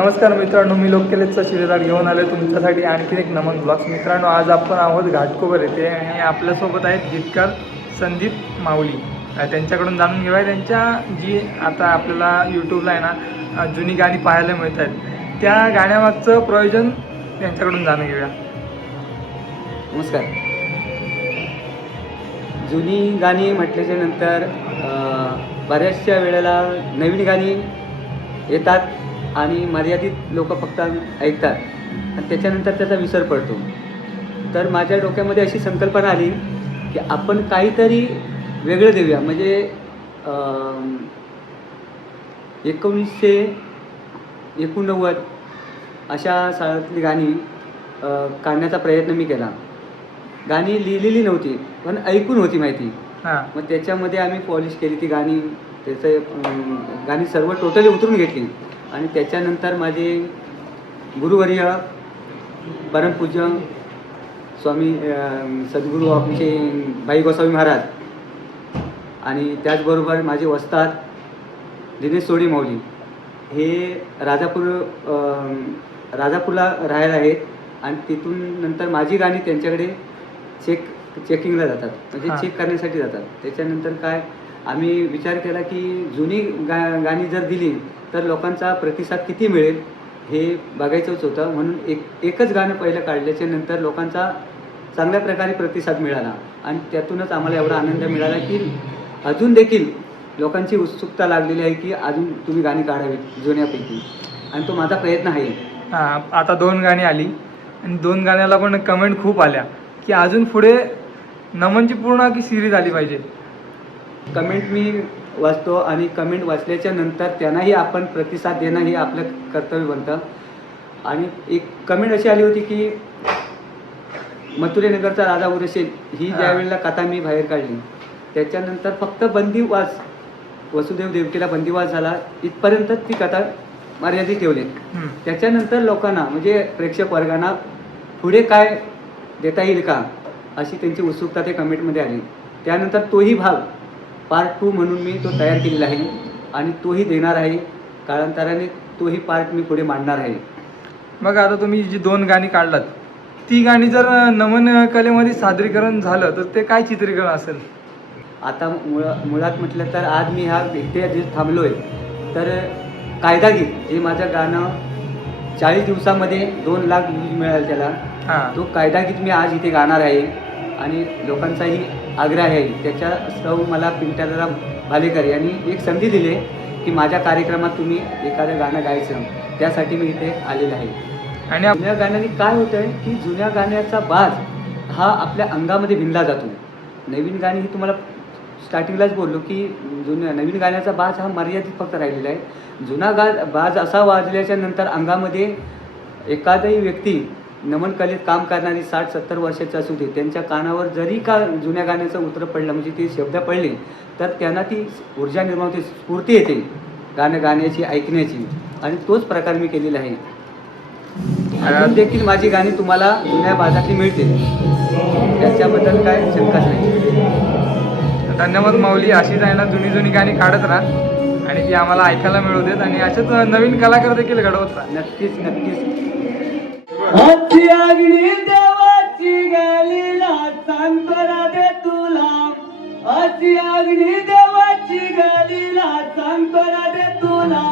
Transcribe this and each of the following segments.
नमस्कार मित्रांनो, मी लोककलेचा शिलेदार घेऊन आलो तुमच्यासाठी आणखीन एक नमन ब्लॉग्स. मित्रांनो, आज आपण आहोत घाटकोपर येथे आणि आपल्यासोबत आहेत गीतकार संदीप माऊली. त्यांच्याकडून जाणून घेऊया त्यांच्या जी आता आपल्याला यूट्यूबला आहे ना जुनी गाणी पाहायला मिळत आहेत त्या गाण्यामागचं प्रयोजन त्यांच्याकडून जाणून घेऊया. नमस्कार. जुनी गाणी म्हटल्याच्या नंतर बऱ्याचशा वेळेला नवीन गाणी येतात आणि मर्यादित लोक फक्त ऐकतात आणि त्याच्यानंतर त्याचा विसर पडतो. तर माझ्या डोक्यामध्ये अशी संकल्पना आली की आपण काहीतरी वेगळं देऊया. म्हणजे 1989 अशा सालातली गाणी काढण्याचा प्रयत्न मी केला. गाणी लिहिलेली नव्हती पण ऐकून होती माहिती. मग त्याच्यामध्ये आम्ही पॉलिश केली ती गाणी. त्याचं गाणी सर्व टोटली उतरून घेतली आणि त्याच्यानंतर माझे गुरुवर्य परमपूज्य स्वामी सद्गुरू आमचे भाई गोसावी महाराज आणि त्याचबरोबर माझे वस्ताद दिनेश सोडी माऊली हे राजापूरला राहायला आहेत आणि तिथून नंतर माझी गाणी त्यांच्याकडे चेकिंगला जातात, म्हणजे चेक करण्यासाठी जातात. त्याच्यानंतर काय आम्ही विचार केला की जुनी गाणी जर दिली तर लोकांचा प्रतिसाद किती मिळेल हे बघायचंच होतं. म्हणून एकच गाणं पहिलं काढल्याच्या नंतर लोकांचा चांगल्या प्रकारे प्रतिसाद मिळाला आणि त्यातूनच आम्हाला एवढा आनंद मिळाला की अजून देखील लोकांची उत्सुकता लागलेली आहे की अजून तुम्ही गाणी काढावीत जुन्यापैकी, आणि तो माझा प्रयत्न आहे. आता 2 गाणी आली आणि 2 गाण्याला पण कमेंट खूप आल्या की अजून पुढे नमनची पूर्ण की सिरीज आली पाहिजे. कमेंट मी वाचतो आणि कमेंट वाचल्याच्या नंतर त्यांनाही आपण प्रतिसाद देणं हे आपलं कर्तव्य बनतं. आणि एक कमेंट अशी आली होती की मथुरेनगरचा राजा उरसेल ही ज्या वेळेला कथा मी बाहेर काढली त्याच्यानंतर फक्त बंदिवास वसुदेव देवकीला बंदिवास झाला इथपर्यंत ती कथा मर्यादित ठेवली. त्याच्यानंतर लोकांना म्हणजे प्रेक्षक वर्गांना पुढे काय देता येईल का अशी त्यांची उत्सुकता ते कमेंटमध्ये आली. त्यानंतर तोही भाग पार्ट 2 म्हणून मी तो तयार केलेला आहे आणि तोही देणार आहे. कालांतराने तोही पार्ट मी पुढे मांडणार आहे. मग आता तुम्ही जी 2 गाणी काढलात ती गाणी जर नमन कलेमध्ये सादरीकरण झालं तर ते काय चित्रीकरण असेल? आता मुळात म्हटलं तर आज मी इथे जे थांबलो आहे तर कायदागीत हे माझं गाणं 40 दिवसामध्ये 2 लाख व्ह्यूज मिळाले त्याला. तो कायदागीत मी आज इथे गाणार आहे आणि लोकांचाही आग्रह आहे. त्याच्या सौ मला पिंट्याला भालेकर यांनी एक संधी दिली की माझ्या कार्यक्रमात तुम्ही एखादं गाणं गायचं, त्यासाठी मी इथे आलेलं आहे. आणि जुन्या गाण्याने काय होतं आहे की जुन्या गाण्याचा बाज हा आपल्या अंगामध्ये भिनला जातो. नवीन गाणी ही तुम्हाला स्टार्टिंगलाच बोललो की नवीन गाण्याचा बाज हा मर्यादित फक्त राहिलेला आहे. जुना बाज असा वाजल्याच्या नंतर अंगामध्ये एखादाही व्यक्ती नमन कलेत काम करणारी 60-70 वर्षाची असू दे त्यांच्या कानावर जरी का जुन्या गाण्याचं उतरं पडलं म्हणजे ते शब्द पडले तर त्यांना ती ऊर्जा निर्माण होते, स्फूर्ती येते गाणं गाण्याची, ऐकण्याची. आणि तोच प्रकार मी केलेला आहे. अजून देखील माझी गाणी तुम्हाला जुन्या बाजातली मिळतील, त्याच्याबद्दल काय शंकाच नाही. धन्यवाद माऊली. अशीच आहे ना जुनी गाणी काढत राहा आणि ती आम्हाला ऐकायला मिळू देत आणि असेच नवीन कलाकार देखील घडवत राहा. नक्कीच नक्कीच. आजची अग्नी देवाची गालीला सांगतो दे तुला. आजची अग्नी देवाची गालीला सांगतो दे तुला.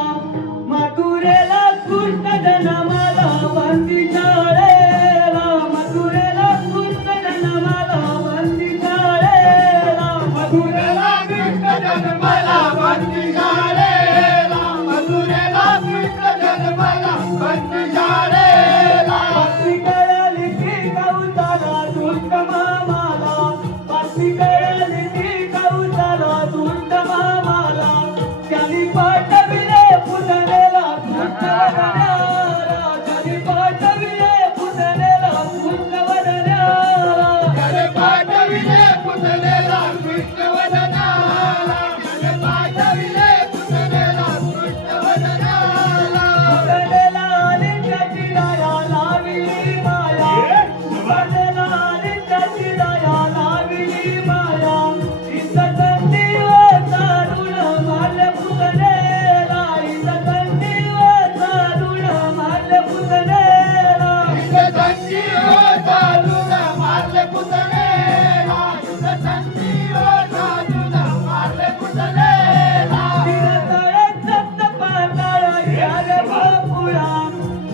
मथुरेला कृष्ण जन्माला बंदी शाळेला. मथुरेला कृष्ण जन्माला बंदी शाळेला. मथुरेला कृष्ण जन्माला बंदी शाळेला. मथुरेला कृष्ण जन्माला बंदी शाळेला. पाठविले पुनरेला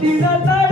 शिरता